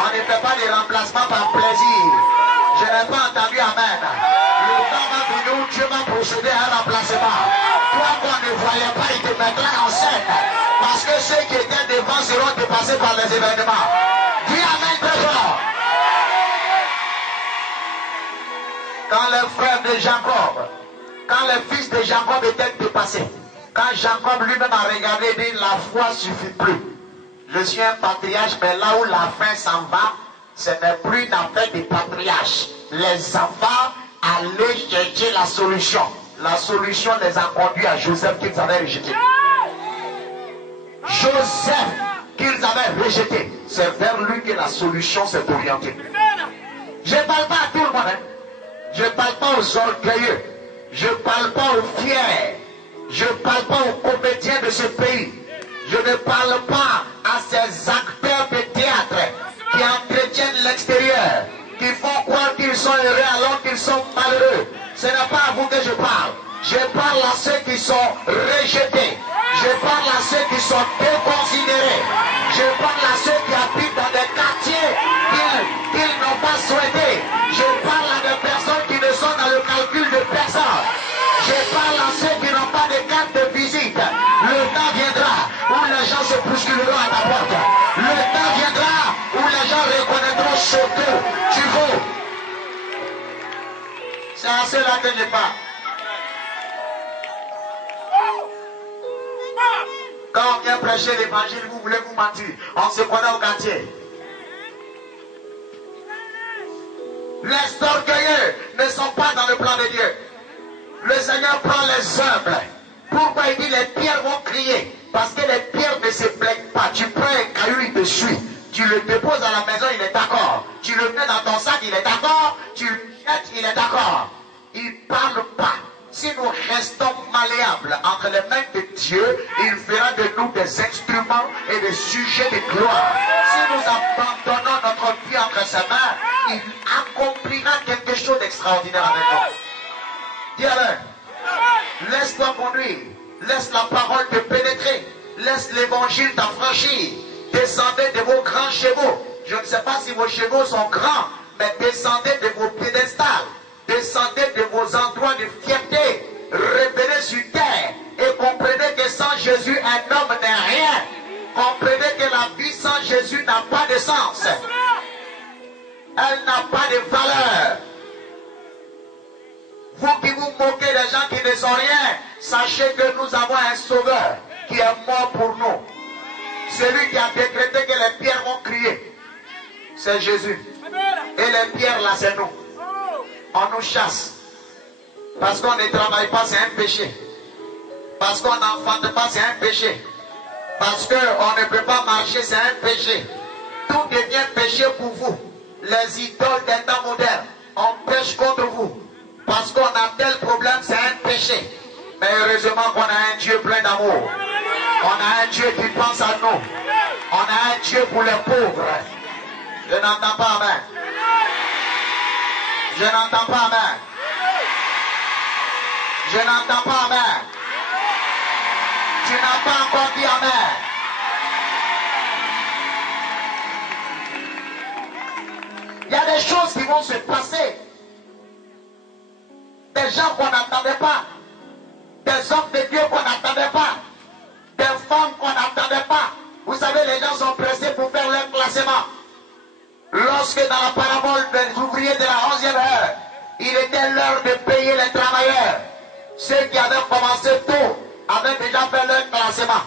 On ne fait pas des remplacements par plaisir. Je n'ai pas entendu amen. Le temps va venir où Dieu va procéder à un remplacement. Toi qu'on ne voyait pas, il te mettra en scène. Parce que ceux qui étaient devant seront dépassés par les événements. Dis amen très fort. Quand les frères de Jacob, quand les fils de Jacob étaient dépassés, quand Jacob lui-même a regardé et dit la foi suffit plus. Je suis un patriarche, mais là où la fin s'en va, ce n'est plus une affaire de patriarche. Les enfants allaient chercher la solution. La solution les a conduits à Joseph qu'ils avaient rejeté. Joseph qu'ils avaient rejeté, c'est vers lui que la solution s'est orientée. Je ne parle pas à tout le monde. Hein. Je ne parle pas aux orgueilleux. Je ne parle pas aux fiers. Je ne parle pas aux comédiens de ce pays. Je ne parle pas à ces acteurs de théâtre qui entretiennent l'extérieur, qui font croire qu'ils sont heureux alors qu'ils sont malheureux. Ce n'est pas à vous que je parle. Je parle à ceux qui sont rejetés. Je parle à ceux qui sont déconsidérés. Je parle à ceux qui habitent dans des quartiers qu'ils n'ont pas souhaités. Je parle à des personnes qui ne sont dans le calcul de personne. Je parle à ceux qui n'ont pas de carte de visite. Le temps viendra où les gens se bousculeront à ta porte. Le temps viendra où les gens reconnaîtront ce que tu vaux. C'est à cela que je parle. Quand on vient prêcher l'évangile, vous voulez vous mentir. On se connaît au quartier. Les orgueilleux ne sont pas dans le plan de Dieu. Le Seigneur prend les humbles. Pourquoi il dit les pierres vont crier? Parce que les pierres ne se plaignent pas. Tu prends un caillou, il te suit. Tu le déposes à la maison, il est d'accord. Tu le mets dans ton sac, il est d'accord. Tu le jettes, il est d'accord. Il ne parle pas. Si nous restons malléables entre les mains de Dieu, il fera de nous des instruments et des sujets de gloire. Si nous abandonnons notre vie entre ses mains, il accomplira quelque chose d'extraordinaire avec nous. Dis-le, laisse-toi conduire, laisse la parole te pénétrer, laisse l'évangile t'affranchir. Descendez de vos grands chevaux. Je ne sais pas si vos chevaux sont grands, mais descendez de vos piédestals. Descendez de vos endroits de fierté, revenez sur terre et comprenez que sans Jésus, un homme n'est rien. Comprenez que la vie sans Jésus n'a pas de sens. Elle n'a pas de valeur. Vous qui vous moquez des gens qui ne sont rien, sachez que nous avons un sauveur qui est mort pour nous. Celui qui a décrété que les pierres vont crier, c'est Jésus. Et les pierres là, c'est nous. On nous chasse. Parce qu'on ne travaille pas, c'est un péché. Parce qu'on n'enfante pas, c'est un péché. Parce qu'on ne peut pas marcher, c'est un péché. Tout devient péché pour vous. Les idoles des temps modernes, on pêche contre vous. Parce qu'on a tel problème, c'est un péché. Mais heureusement qu'on a un Dieu plein d'amour. On a un Dieu qui pense à nous. On a un Dieu pour les pauvres. Je n'entends pas amen. Je n'entends pas amen. Je n'entends pas amen. Tu n'as pas encore dit amen. Il y a des choses qui vont se passer. Des gens qu'on n'attendait pas. Des hommes de Dieu qu'on n'attendait pas. Des femmes qu'on n'attendait pas. Vous savez, les gens sont pressés pour faire leur classement. Lorsque dans la parabole des ouvriers de la 11e heure, il était l'heure de payer les travailleurs. Ceux qui avaient commencé tôt avaient déjà fait leur classement.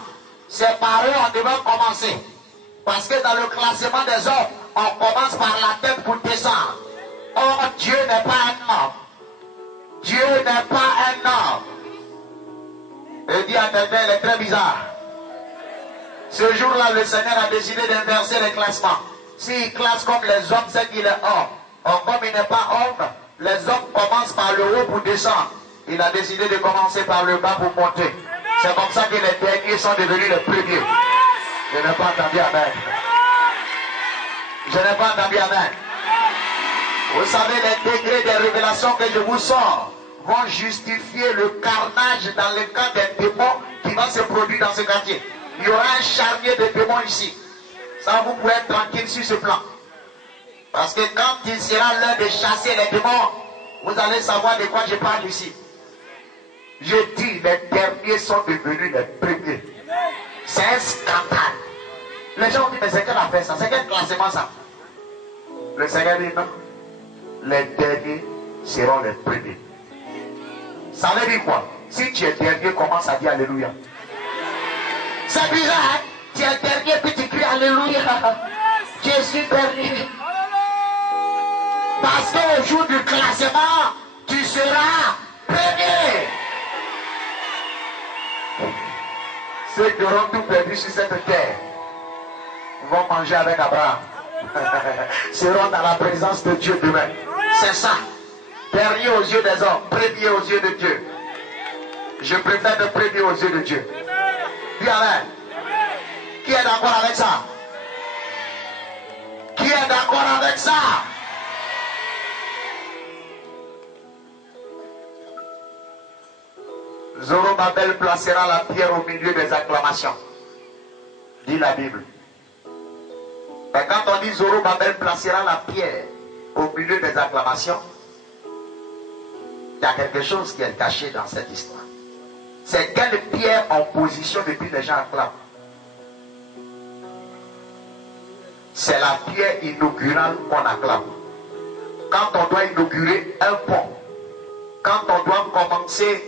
C'est par eux on devait commencer. Parce que dans le classement des hommes, on commence par la tête pour descendre. Or, Dieu n'est pas un homme. Dieu n'est pas un homme. Et dit à quelqu'un, il est très bizarre. Ce jour-là, le Seigneur a décidé d'inverser les classements. S'il classe comme les hommes, c'est qu'il est homme. Or, comme il n'est pas homme, les hommes commencent par le haut pour descendre. Il a décidé de commencer par le bas pour monter. C'est comme ça que les derniers sont devenus les premiers. Je n'ai pas entendu amen. Je n'ai pas entendu amen. Vous savez, les degrés des révélations que je vous sors vont justifier le carnage dans le cas des démons qui va se produire dans ce quartier. Il y aura un charnier de démons ici. Ça, vous pouvez être tranquille sur ce plan. Parce que quand il sera l'heure de chasser les démons, vous allez savoir de quoi je parle ici. Je dis, les derniers sont devenus les premiers. C'est un scandale. Les gens ont dit, mais c'est quelle affaire ça? C'est quel classement ça? Le Seigneur dit non. Les derniers seront les premiers. Ça veut dire quoi? Si tu es dernier, commence à dire Alléluia. C'est bizarre, hein? Tu es dernier, puis tu cries Alléluia. Je suis dernier. Parce qu'au jour du classement, tu seras premier. Ceux qui auront tout perdu sur cette terre vont manger avec Abraham. Seront dans la présence de Dieu demain. C'est ça. Dernier aux yeux des hommes, premier aux yeux de Dieu. Je préfère le premier aux yeux de Dieu. Dis amen. Qui est d'accord avec ça? Qui est d'accord avec ça? Zorobabel placera la pierre au milieu des acclamations. Dit la Bible. Et quand on dit Zorobabel placera la pierre au milieu des acclamations, il y a quelque chose qui est caché dans cette histoire. C'est quelle pierre en position depuis les gens acclament? C'est la pierre inaugurale qu'on acclame. Quand on doit inaugurer un pont, quand on doit commencer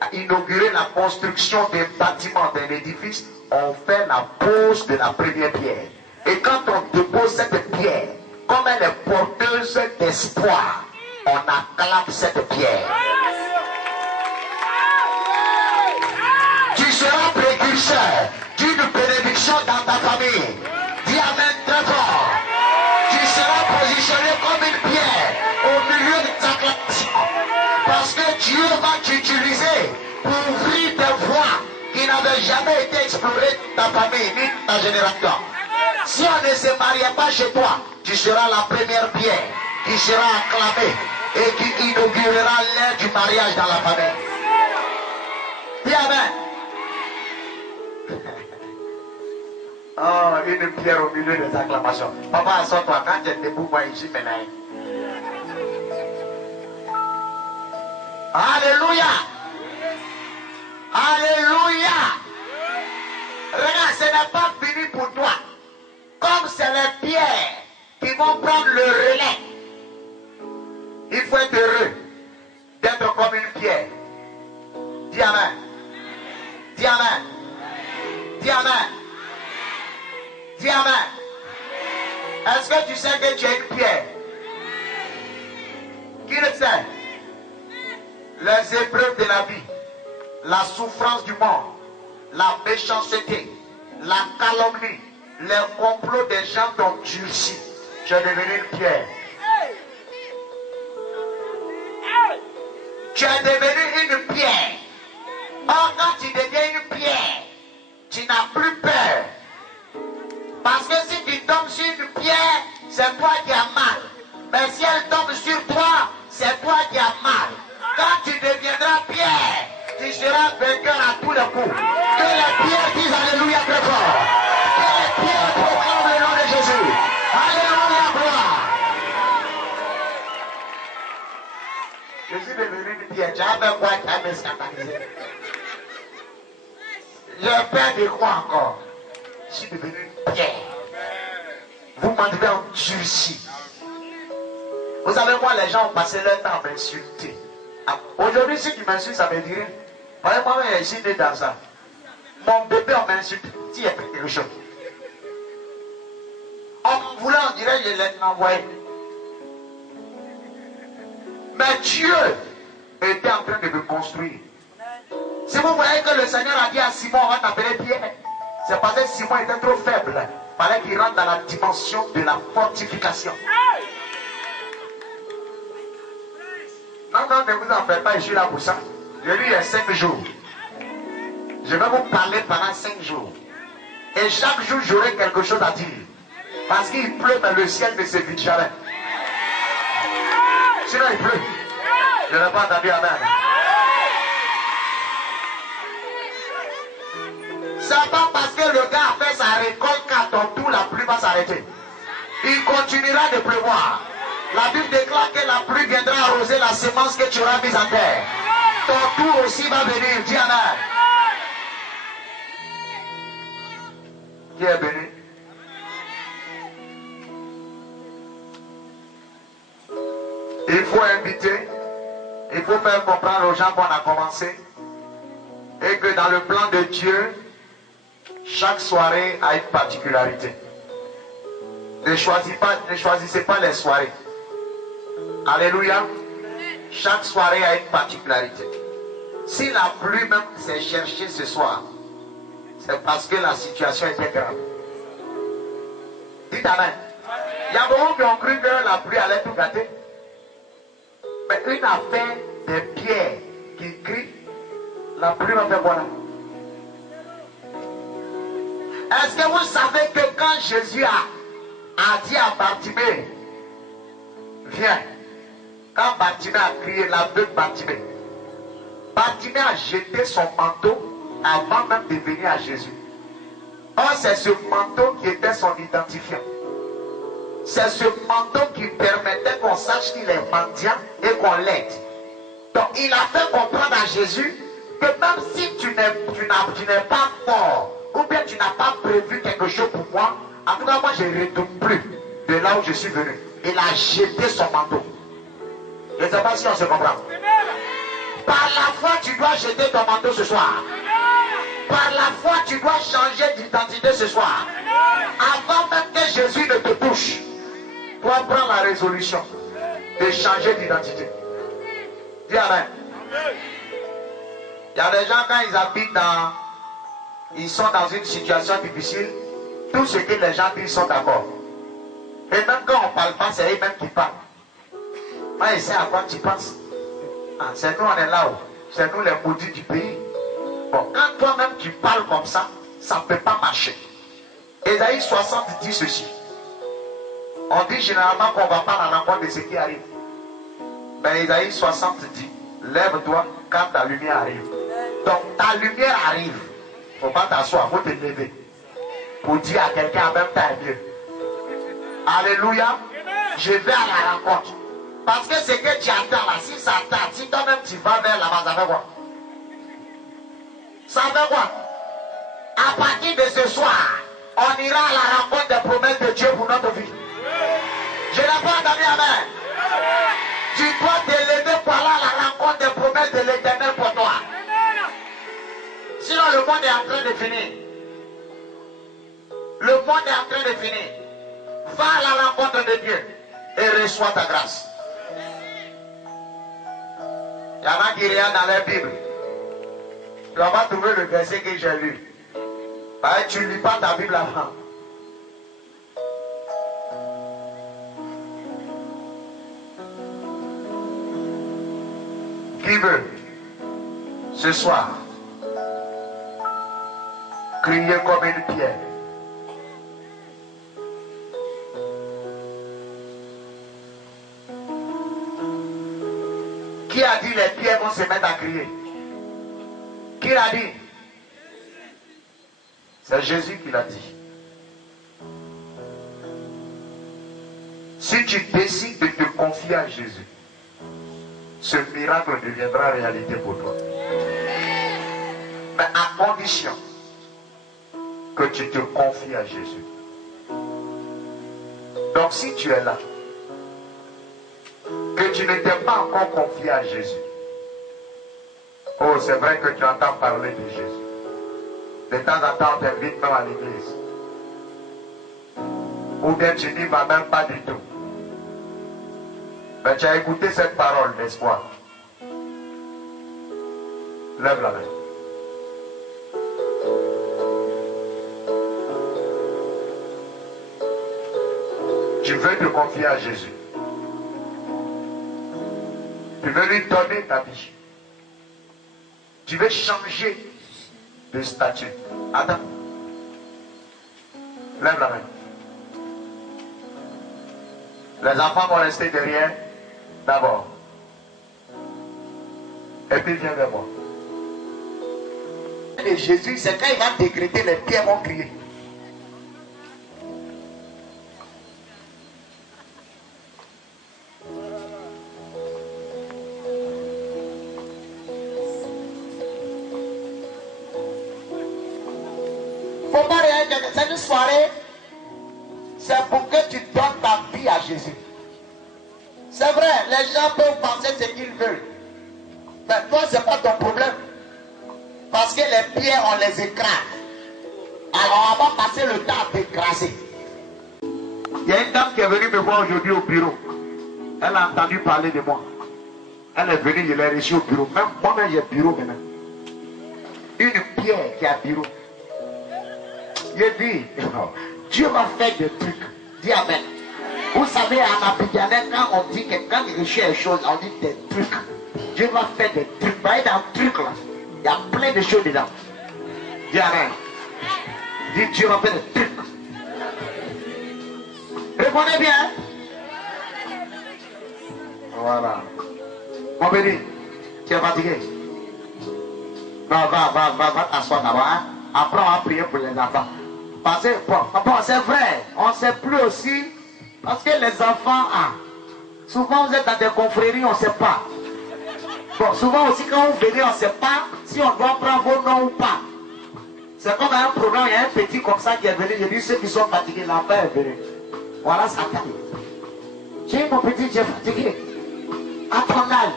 à inaugurer la construction d'un bâtiment, d'un édifice, on fait la pose de la première pierre. Et quand on dépose cette pierre, comme elle est porteuse d'espoir, on acclame cette pierre. Tu seras précurseur d'une bénédiction dans ta famille. Dis amen très fort. Tu seras positionné comme une pierre au milieu de ta classe. Parce que Dieu va t'utiliser pour ouvrir des voies qui n'avaient jamais été explorées dans ta famille ni dans ta génération. Si on ne se mariait pas chez toi, tu seras la première pierre qui sera acclamée et qui inaugurera l'ère du mariage dans la famille. Dis amen. Oh, une pierre au milieu des acclamations. Papa, assois-toi. Quand tu es debout, moi ici, maintenant. Alléluia. Alléluia. Regarde, ce n'est pas fini pour toi. Comme c'est les pierres qui vont prendre le relais, il faut être heureux d'être comme une pierre. Dis amen. Dis amen. Dis amen. Dis amen. Est-ce que tu sais que tu es une pierre? Qui le sait? Les épreuves de la vie, la souffrance du monde, la méchanceté, la calomnie, les complots des gens t'ont durci. Tu es devenu une pierre. Tu es devenu une pierre. Or, quand tu deviens une pierre, tu n'as plus peur. Parce que si tu tombes sur une pierre, c'est toi qui as mal. Mais si elle tombe sur toi, c'est toi qui as mal. Quand tu deviendras pierre, tu seras vainqueur à tous les coups. Que les pierres disent Alléluia très fort. Que les pierres proclament le nom de Jésus. Alléluia, gloire. Je suis devenu une pierre. Tu as fait quoi? Tu as me scandalisé. J'ai peur de quoi encore? Je suis devenu une pierre. Vous m'avez endurci. Vous savez, moi, les gens ont passé leur temps à m'insulter. Aujourd'hui, si tu m'insultes, ça veut dire, moi, je suis né dans ça. Mon bébé, on m'insulte. Si il y a quelque chose. On me voulait, on dirait, je l'ai envoyé. Mais Dieu était en train de me construire. Si vous voyez que le Seigneur a dit à Simon, on va t'appeler Pierre, c'est parce que Simon était trop faible. Il fallait qu'il rentre dans la dimension de la fortification. Non, ne vous en faites pas, je suis là pour ça. Je lui, il y a 5 jours. Je vais vous parler pendant 5 jours. Et chaque jour, j'aurai quelque chose à dire. Parce qu'il pleut, mais le ciel ne se vide jamais. Sinon, il pleut. Je n'ai pas entendu amen. C'est pas parce que le gars a fait sa récolte qu'à ton tour, la pluie va s'arrêter. Il continuera de pleuvoir. La Bible déclare que la pluie viendra arroser la semence que tu auras mise en terre. ton tour aussi va venir. Dis Amen. Qui est béni? Il faut inviter, il faut faire comprendre aux gens qu'on a commencé et que dans le plan de Dieu, chaque soirée a une particularité. Ne choisissez pas les soirées. Alléluia. Chaque soirée a une particularité. Si la pluie même s'est cherchée ce soir, c'est parce que la situation était grave. Dites Amen. Il y a beaucoup qui ont cru que la pluie allait tout gâter. Mais une affaire des pierres qui crient, la pluie va faire quoi là? Est-ce que vous savez que quand Jésus a dit à Bartimée, viens, quand Bartimée a crié, l'aveugle Bartimée, Bartimée a jeté son manteau avant même de venir à Jésus. Or, c'est ce manteau qui était son identifiant. C'est ce manteau qui permettait qu'on sache qu'il est mendiant et qu'on l'aide. Donc, il a fait comprendre à Jésus que même si tu n'es pas fort, ou bien tu n'as pas prévu quelque chose pour moi, en tout cas, moi, je ne retourne plus de là où je suis venu. Il a jeté son manteau. Je ne sais pas si on se comprend. Par la foi, tu dois jeter ton manteau ce soir. Par la foi, tu dois changer d'identité ce soir. Avant même que Jésus ne te touche, toi, prends la résolution de changer d'identité. Dis Amen. Il y a des gens, quand ils habitent ils sont dans une situation difficile, tout ce que les gens disent sont d'accord. Et même quand on ne parle pas, c'est eux-mêmes qui parlent. Moi, je sais à quoi tu penses. Ah, c'est nous, on est là-haut. C'est nous les maudits du pays. Bon, quand toi-même tu parles comme ça, ça ne peut pas marcher. Ésaïe 60 dit ceci. On dit généralement qu'on ne va pas à la rencontre de ce qui arrive. Mais Ésaïe 60 dit, lève-toi quand ta lumière arrive. Donc ta lumière arrive. Il ne faut pas t'asseoir, il faut te lever. Pour dire à quelqu'un en même temps mieux. Alléluia. Je vais à la rencontre. Parce que ce que tu attends là, si ça tarde, si toi-même tu vas vers là-bas, ça fait quoi? Ça fait quoi? À partir de ce soir, on ira à la rencontre des promesses de Dieu pour notre vie. Je n'ai pas entendu Amen. Tu dois te lever pour aller à la rencontre des promesses de l'Éternel pour toi. Sinon le monde est en train de finir. Le monde est en train de finir. Va à la rencontre de Dieu et reçois ta grâce. Il y en a qui regardent dans leur Bible. Tu vas pas trouver le verset que j'ai lu. Tu ne lis pas ta Bible avant. Qui veut ce soir crier comme une pierre? Qui a dit les pierres vont se mettre à crier? Qui l'a dit? C'est Jésus qui l'a dit. Si tu décides de te confier à Jésus, ce miracle deviendra réalité pour toi. Mais à condition que tu te confies à Jésus. Donc si tu es là, que tu ne t'es pas encore confié à Jésus, oh, c'est vrai que tu entends parler de Jésus. De temps en temps, on t'invite même à l'église. Ou bien tu n'y vas même pas du tout. Mais tu as écouté cette parole d'espoir. Lève la main. Tu veux te confier à Jésus. Tu veux lui donner ta vie. Tu veux changer de statut. Attends. Lève la main. Les enfants vont rester derrière d'abord. Et puis viens vers moi. Et Jésus, c'est quand il va décréter, les pierres vont crier. c'est pour que tu donnes ta vie à Jésus. C'est vrai, les gens peuvent penser ce qu'ils veulent. Mais toi, ce n'est pas ton problème. Parce que les pierres, on les écrase. Alors, on va passer le temps à t'écraser. Il y a une dame qui est venue me voir aujourd'hui au bureau. Elle a entendu parler de moi. Elle est venue, je l'ai reçue au bureau. Même moi-même, j'ai bureau maintenant. Une pierre qui a bureau. J'ai dit, Dieu va faire des trucs. Dis amen. Vous savez, en Abidjanais, quand on dit que quand il reçoit les choses, on dit des trucs. Dieu va faire des trucs. Vous voyez, dans le truc là, il y a plein de choses dedans. Dis amen. Dis Dieu va faire des trucs. Répondez bien. Voilà. Mon béni, tu es fatigué. Non, va t'asseoir là-bas. Après, on va prier pour les enfants. Parce que, bon, c'est vrai, on ne sait plus aussi. Parce que les enfants, souvent vous êtes dans des confréries, on ne sait pas. Bon, souvent aussi quand vous venez, on ne sait pas si on doit prendre vos noms ou pas. C'est comme dans un programme, il y a un petit comme ça qui est venu. Je dis ceux qui sont fatigués, l'enfant est venu. Voilà sa taille. J'ai mon petit, j'ai fatigué. À ton âge.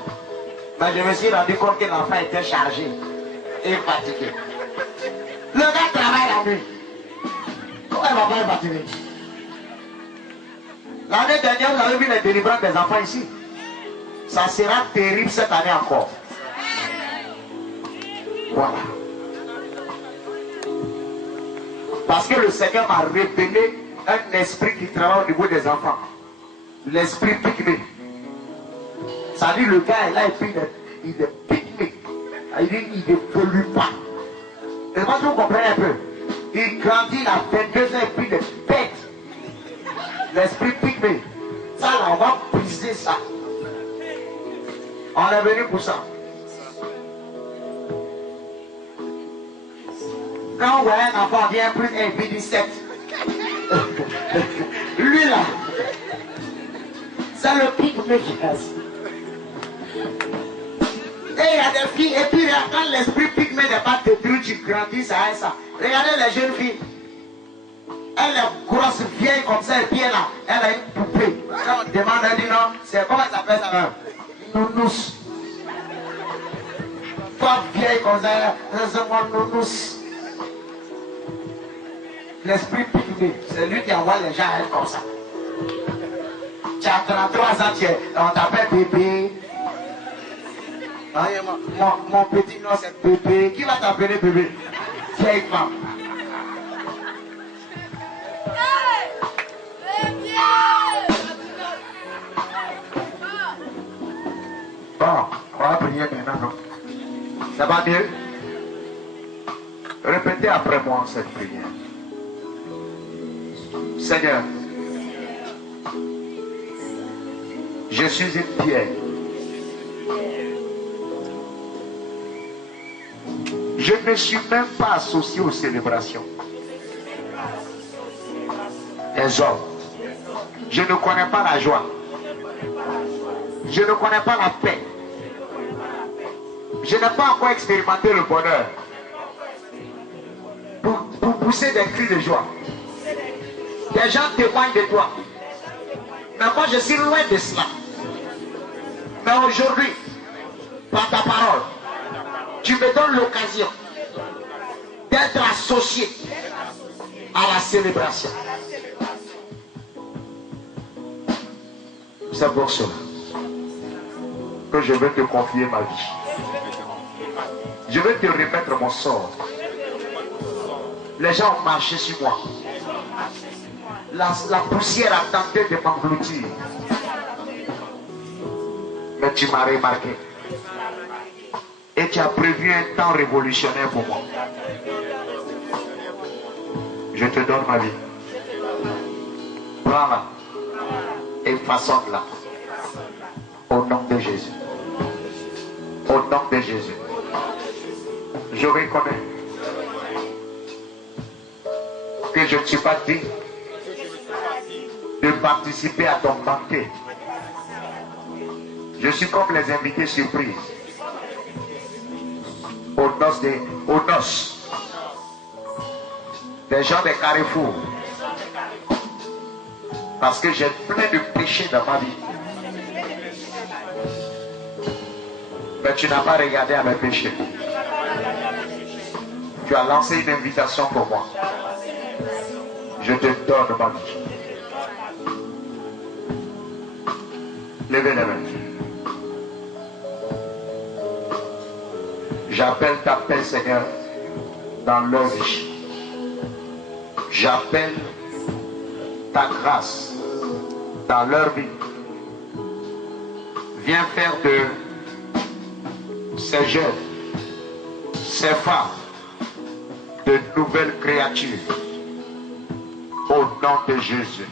Mais je me suis rendu compte que l'enfant était chargé et fatigué. Le gars travaille la nuit. Comment il va pas être fatigué? L'année dernière, vous avez vu les délivrances des enfants ici. Ça sera terrible cette année encore. Voilà. Parce que le Seigneur m'a révélé un esprit qui travaille au niveau des enfants. L'esprit pygmée. Ça dit le gars est là et puis il est pygmée. Il dit il n'évolue pas. Et moi je vous comprends un peu. Il grandit à 22 ans et puis il est bête. L'esprit pygmée. Ça là, on va briser ça. On est venu pour ça. Quand on voit un enfant vient plus 1 puis 17. Lui là, c'est le pygmée qui reste. Et il y a des filles, et puis quand l'esprit pygmée n'est pas détruit, tu grandis, ça et ça. Regardez les jeunes filles. Elle est grosse, vieille comme ça, et puis elle a une poupée. Quand on demande, elle dit non, c'est comment ça s'appelle ça? Nounous. Pas vieille comme ça, c'est mon nounous. L'esprit pygmée, c'est lui qui envoie les gens à elle comme ça. Tu as 33 ans, on t'appelle bébé. Mon petit nom c'est bébé. Qui va t'appeler bébé? Vieille femme. Bon, on va prier maintenant, non? Ça va mieux? Répétez après moi cette prière. Seigneur, je suis une pierre. Je ne suis même pas associé aux célébrations des hommes. Je ne connais pas la joie. Je ne connais pas la paix. Je n'ai pas encore expérimenté le bonheur pour pousser des cris de joie. Des gens témoignent de toi. Mais moi je suis loin de cela. Mais aujourd'hui, par ta parole, tu me donnes l'occasion d'être associé à la célébration. C'est pour cela que je vais te confier ma vie. Je vais te remettre mon sort. Les gens ont marché sur moi. La poussière a tenté de m'engloutir. Mais tu m'as remarqué. Et tu as prévu un temps révolutionnaire pour moi. Je te donne ma vie. Prends-la et façonne-la. Au nom de Jésus. Au nom de Jésus. Je reconnais que je ne suis pas digne de participer à ton banquet. Je suis comme les invités surprises aux noces des gens des carrefours Parce que j'ai plein de péchés dans ma vie. Mais tu n'as pas regardé à mes péchés. Tu as lancé une invitation pour moi. Je te donne ma vie. Levez les mains. J'appelle ta paix, Seigneur, dans leur vie. J'appelle ta grâce dans leur vie. Viens faire de ces jeunes, ces femmes, de nouvelles créatures. Au nom de Jésus.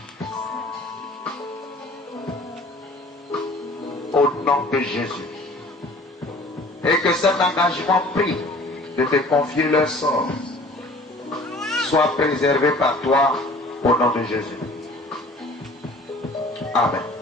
Au nom de Jésus. Et que cet engagement pris de te confier leur sort soit préservé par toi au nom de Jésus. Amen.